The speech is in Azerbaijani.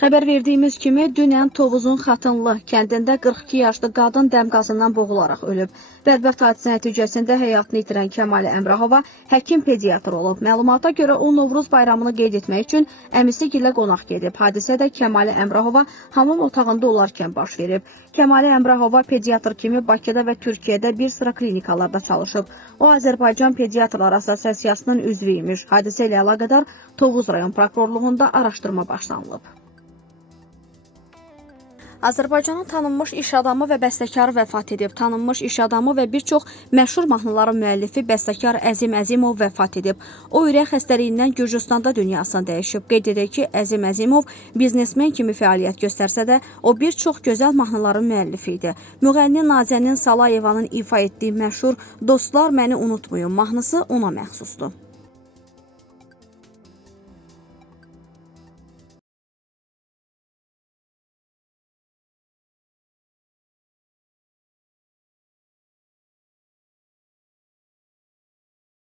Xəbər verdiyimiz kimi, dünən Tovuzun Xatınlı kəndində 42 yaşlı qadın dəm qazından boğularaq ölüb. Bədbəxt hadisə nəticəsində həyatını itirən Kəmalə Əmrahova həkim pediatr olub. Məlumata görə o Novruz bayramını qeyd etmək üçün əmisi gilə qonaq gedib. Hadisə də Kəmalə Əmrahova hamam otağında olarkən baş verib. Kəmalə Əmrahova pediatr kimi Bakıda və Türkiyədə bir sıra klinikalarda çalışıb. O, Azərbaycan Pediatrlar Assosiasiyasının üzvü imiş. Hadisə ilə əlaqədar Tovuz rayon prokurorluğunda araşdırma başlanılıb. Azərbaycanın tanınmış iş adamı və bəstəkarı vəfat edib. Tanınmış iş adamı və bir çox məşhur mahnıların müəllifi bəstəkar Əzim Əzimov vəfat edib. O, ürək xəstəliyindən Gürcüstanda dünyasını dəyişib. Qeyd edək ki, Əzim Əzimov biznesmen kimi fəaliyyət göstərsə də, o bir çox gözəl mahnıların müəllifi idi. Müğənni Nazənin Salayevanın ifa etdiyi məşhur "Dostlar məni unutmayın" mahnısı ona məxsusdur.